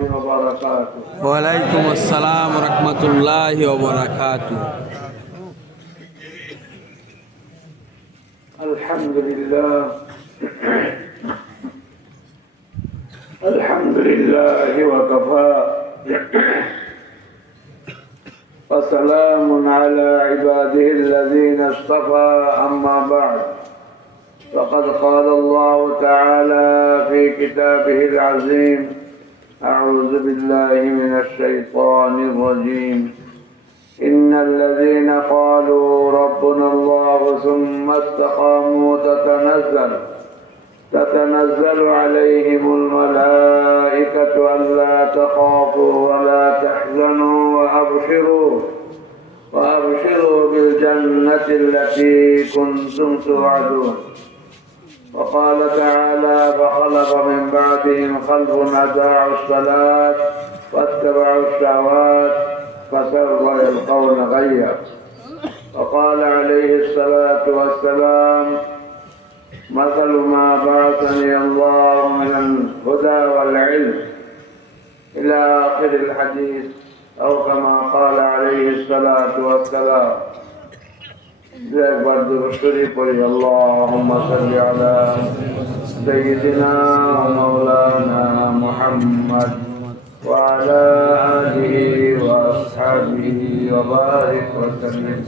وبركاته وعليكم السلام ورحمة الله وبركاته. الحمد لله. الحمد لله وكفى. وسلام على عباده الذين اصطفى. أما بعد فقد قال الله تعالى في كتابه العظيم أعوذ بالله من الشيطان الرجيم. إن الذين قالوا ربنا الله ثم استقاموا تتنزل تتنزل عليهم الملائكة ألا تخافوا ولا تحزنوا وأبشروا وأبشروا بالجنة التي كنتم توعدون. وقال تعالى فخلق من بعدهم خلف أداعوا الصلاة واتبعوا الشهوات فسوف يلقون غيا وقال عليه الصلاة والسلام مثل ما بعثني الله من الهدى والعلم إلى آخر الحديث أو كما قال عليه الصلاة والسلام একবার দুরুশ্বরী পড়ি আল্লাহুম্মা সাল্লি আলা سيدنا ومولانا محمد وعلى آله وأصحابه وبارك وسلم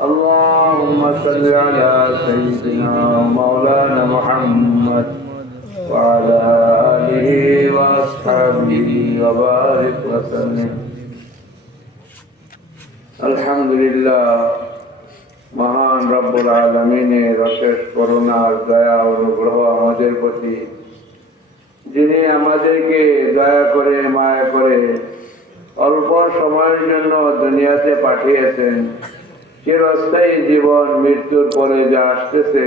اللهم صل على سيدنا ومولانا محمد وعلى آله وأصحابه وبارك وسلم الحمد لله মহান রব্বুল আলমিনের অশেষ করুণার দয়া অনুগ্রহ আমাদের প্রতি। যিনি আমাদেরকে দয়া করে, মায়া করে অল্প সময়ের জন্য দুনিয়াতে পাঠিয়েছেন, চিরস্থায়ী জীবন, মৃত্যুর পরে যা আসতেছে,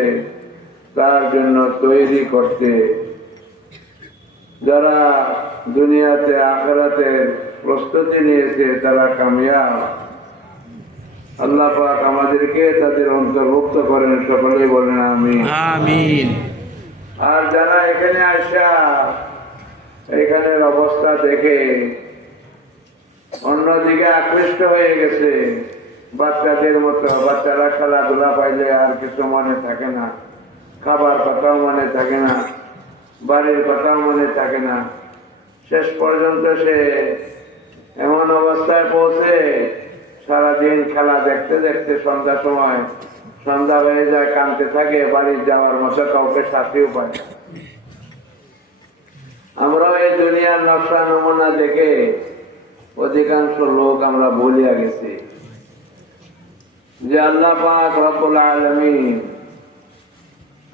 তার জন্য তৈরি করতে। যারা দুনিয়াতে, আখরাতের প্রস্তুতি নিয়েছে, তারা কামিয়াব। আল্লাহ পাক আমাদেরকে তাদের অন্তর্ভুক্ত করেন সকলেই বলেন আমি আমিন। আর যারা এখানে আসা এখানের অবস্থা দেখে অন্যদিকে আকৃষ্ট হয়ে গেছে বাচ্চাদের মতো বাচ্চারা খেলাধুলা পাইলে আর কিছু মনে থাকে না খাবার কথাও মনে থাকে না বাড়ির কথাও মনে থাকে না। শেষ পর্যন্ত সে এমন অবস্থায় পৌঁছে খেলা দেখতে দেখতে সন্ধ্যা সময়, সন্ধ্যা হয়ে যায় কানতে থাকে বাড়ি যাওয়ার মতো কাউকে সাথেও পায়। আমরা এই দুনিয়ার নকশা নমুনা দেখে অধিকাংশ লোক আমরা বলিয়া গেছি যে আল্লাহ পাক আলামিন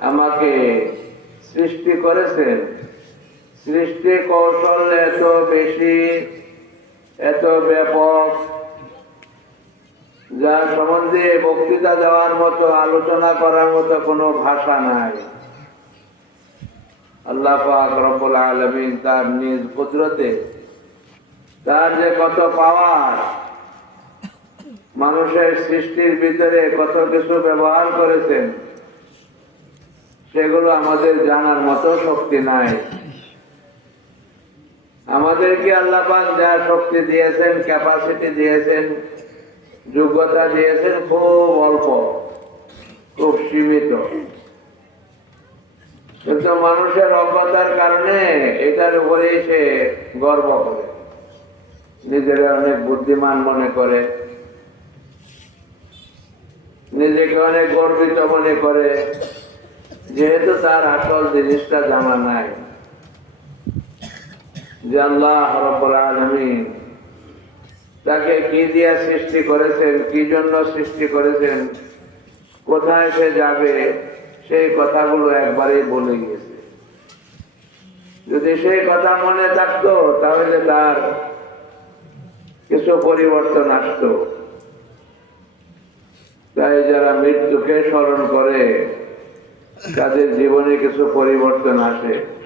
আমাকে সৃষ্টি করেছেন সৃষ্টি কৌশল এত বেশি, এত ব্যাপক যার সম্বন্ধে বক্তৃতা দেওয়ার মতো, আলোচনা করার মতো কোনো ভাষা নাই। আল্লাহ পাক রব্বুল আলমিন তার নিজ কুদরতে তার যে কত পাওয়ার, মানুষের সৃষ্টির ভিতরে কত কিছু ব্যবহার করেছেন, সেগুলো আমাদের জানার মতো শক্তি নাই। আমাদেরকে আল্লাহ পাক যা শক্তি দিয়েছেন ক্যাপাসিটি দিয়েছেন যোগ্যতা দিয়েছেন খুব অল্প, খুব সীমিত। কিন্তু মানুষের অজ্ঞতার কারণে এটার উপরেই সে গর্ব করে। নিজেরা অনেক বুদ্ধিমান মনে করে। নিজেকে অনেক গর্বিত মনে করে। যেহেতু তার আসল জিনিসটা জানা নাই। যে আল্লাহ রব্বুল আলামিন তাকে কি দিয়া সৃষ্টি করেছেন? কি জন্য সৃষ্টি করেছেন? কোথায় সে যাবে? সেই কথাগুলো একবারেই বলে গিয়েছে। যদি সেই কথা মনে থাকতো, তাহলে তার কিছু পরিবর্তন আসতো। তাই যারা মৃত্যুকে স্মরণ করে, তাদের জীবনে কিছু পরিবর্তন আসে।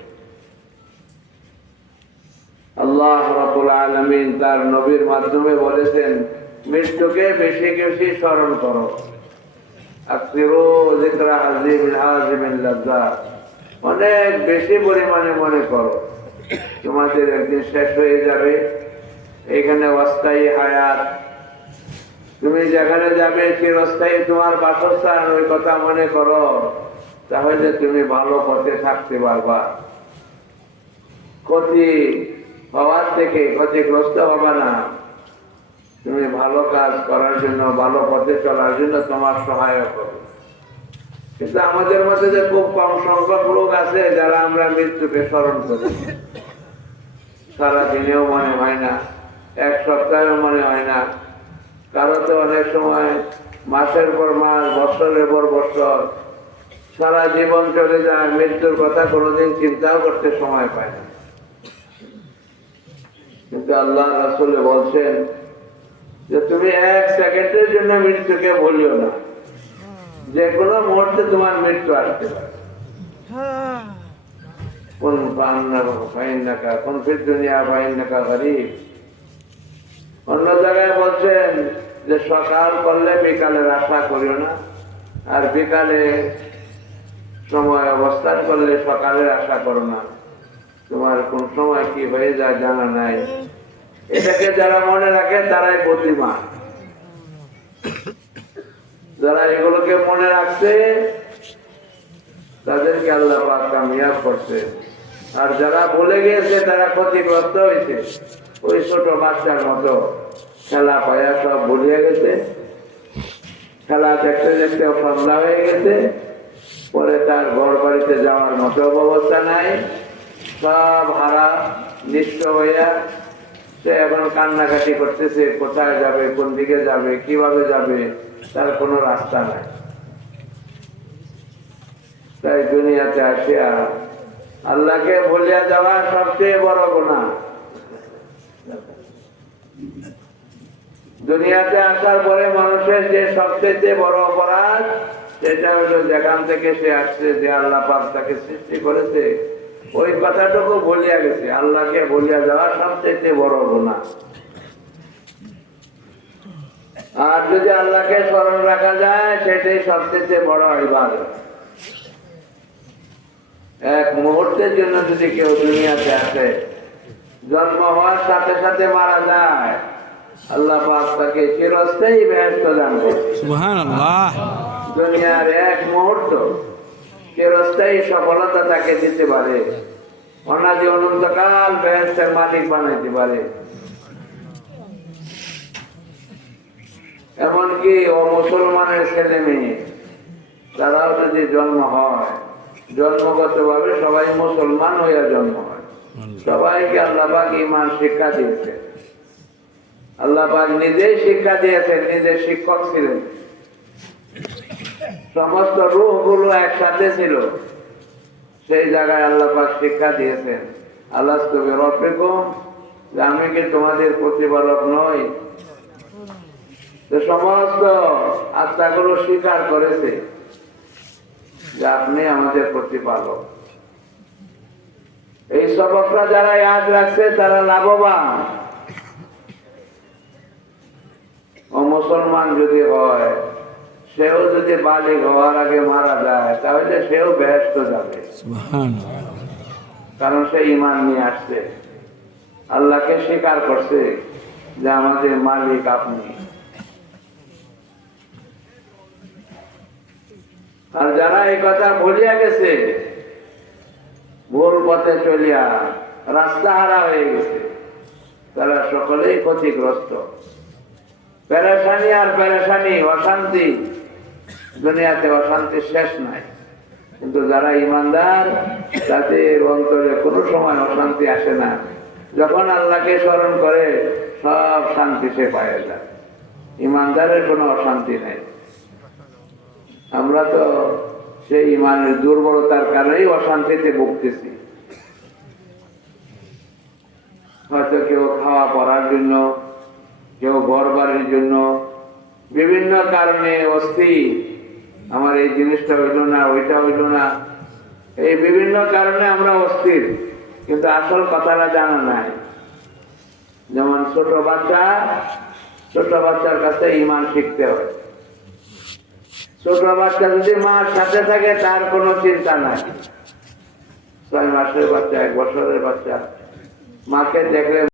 আল্লাহ রাবুল আলমিন তার নবীর মাধ্যমে বলেছেন, মৃত্যুকে বেশি বেশি স্মরণ করো। অনেক বেশি পরিমাণে মনে করো। তোমাদের একদিন শেষ হয়ে যাবে। এখানে অস্থায়ী হায়াত। তুমি যেখানে যাবে চিরস্থায়ী তোমার বাসস্থান, ওই কথা মনে করো। তাহলে তুমি ভালো পথে থাকতে পারবা। ক্ষতি হওয়ার থেকে ক্ষতিগ্রস্ত হবে না। তুমি ভালো কাজ করার জন্য, ভালো পথে চলার জন্য তোমার সহায়ক হবে। কিন্তু আমাদের মধ্যে যে খুব কম সংখ্যক লোক আছে, যারা আমরা মৃত্যুকে স্মরণ করি। সারা দিনেও মনে হয় না, এক সপ্তাহেও মনে হয় না। কারও তো অনেক সময় মাসের পর মাস, বছরের পর বছর, সারা জীবন চলে যায়, মৃত্যুর কথা কোনোদিন চিন্তাও করতে সময় পায় না। কিন্তু আল্লাহ রাসুলে বলছেন যে তুমি এক সেকেন্ডের জন্য মৃত্যুকে বলিও না। যে কোনো মুহূর্তে তোমার মৃত্যু আসতে কোন ফাইনাকা কোন অন্য জায়গায় বলছেন যে সকাল করলে বিকালের আশা করিও না, আর বিকালে সময় অবস্থান করলে সকালের আশা করো না। তোমার কোন সময় কি হয়ে যায় জানা নাই। এটাকে যারা মনে রাখে, তারাই প্রতিমা যারা এগুলোকে মনে রাখছে, তাদেরকে আল্লাহ কামিয়াব করছে। আর যারা ভুলে গিয়েছে, তারা ক্ষতিগ্রস্ত হয়েছে। ওই ছোট বাচ্চার মতো খেলা পায়া সব ভুলিয়ে গেছে। খেলা দেখতে দেখতে সন্ধ্যা হয়ে গেছে। পরে তার ঘর বাড়িতে যাওয়ার মতো ব্যবস্থা নাই। সব হারা নিঃস্ব হইয়া সে এখন কান্নাকাটি করতেছে, কোথায় যাবে, কোন দিকে যাবে, কীভাবে যাবে, তার কোনো রাস্তা নাই। তাই দুনিয়াতে আসিয়া আল্লাহকে ভুলিয়া যাওয়া সবচেয়ে বড় গুণা দুনিয়াতে আসার পরে মানুষের যে সবচেয়ে বড় অপরাধ, সেটা হলো যেখান থেকে সে আসছে, যে আল্লাহ পাক তাকে সৃষ্টি করেছে কথাটুকু ভুলিয়া গেছে। আল্লাহকে ভুলিয়া যাওয়া সবচেয়ে বড় গুণা আর যদি আল্লাহকে স্মরণ রাখা যায় সেটাই সবচেয়ে বড় ইবাদত। এক মুহূর্তের জন্য যদি কেউ দুনিয়াতে আসে জন্ম হওয়ার সাথে সাথে মারা যায় আল্লাহ পাক তাকে চিরস্থায়ী ব্যস্ত দান করে সুবহান আল্লাহ দুনিয়ার এক মুহূর্ত চিরস্থায়ী সফলতা তাকে দিতে পারে। অনাদি অনন্তকাল ব্যস্তের মালিক বানাইতে পারে এমনকি ও মুসলমানের ছেলে মেয়ে, তারাও যদি জন্ম হয় জন্মগত ভাবে সবাই মুসলমান হইয়া জন্ম হয়। সবাইকে আল্লাহ পাক ইমান শিক্ষা দিয়েছে। আল্লাহ পাক নিজেই শিক্ষা দিয়েছেন, নিজে শিক্ষক ছিলেন। সমস্ত রূহগুলো একসাথে ছিল। সেই জায়গায় আল্লাহ শিক্ষা দিয়েছেন। আল্লাহ তুমি রফিকুম যে আমি কি তোমাদের প্রতিপালক নই? সমস্ত আত্মাগুলো স্বীকার করেছে যে আপনি আমাদের প্রতিপালক। এই সবকটা যারা ইয়াদ রাখছে, তারা লাভবান। ও মুসলমান যদি হয় সেও যদি বালিক হওয়ার আগে মারা যায় তাহলে সেও ব্যস্ত যাবে। কারণ সে ইমান নিয়ে আসছে। আল্লাহকে স্বীকার করছে যে আমাদের মালিক আপনি। আর যারা এই কথা ভুলিয়া গেছে ভুল পথে চলিয়া রাস্তা হারা হয়ে গেছে তারা সকলেই ক্ষতিগ্রস্ত। প্যারাসানি আর প্যারাসানি অশান্তি দুনিয়াতে অশান্তি শেষ নাই। কিন্তু যারা ইমানদার তাদের অন্তরে কোনো সময় অশান্তি আসে না। যখন আল্লাহকে স্মরণ করে, সব শান্তি সে পায় যায়। ইমানদারের কোনো অশান্তি নেই। আমরা তো সেই ইমানের দুর্বলতার কারণেই অশান্তিতে ভুগতেছি। হয়তো কেউ খাওয়া পড়ার জন্য, কেউ ঘর বাড়ির জন্য, বিভিন্ন কারণে অস্থির। আমার এই জিনিসটা হইল না, ওইটা হইল না। এই বিভিন্ন কারণে আমরা অস্থির, কিন্তু আসল কথাটা জানা নাই। যেমন ছোট বাচ্চা, ছোট বাচ্চার কাছে ইমান শিখতে হয়। ছোট বাচ্চা যদি মার সাথে থাকে, তার কোনো চিন্তা নাই। ছয় মাসের বাচ্চা, এক বছরের বাচ্চা। মাকে দেখলে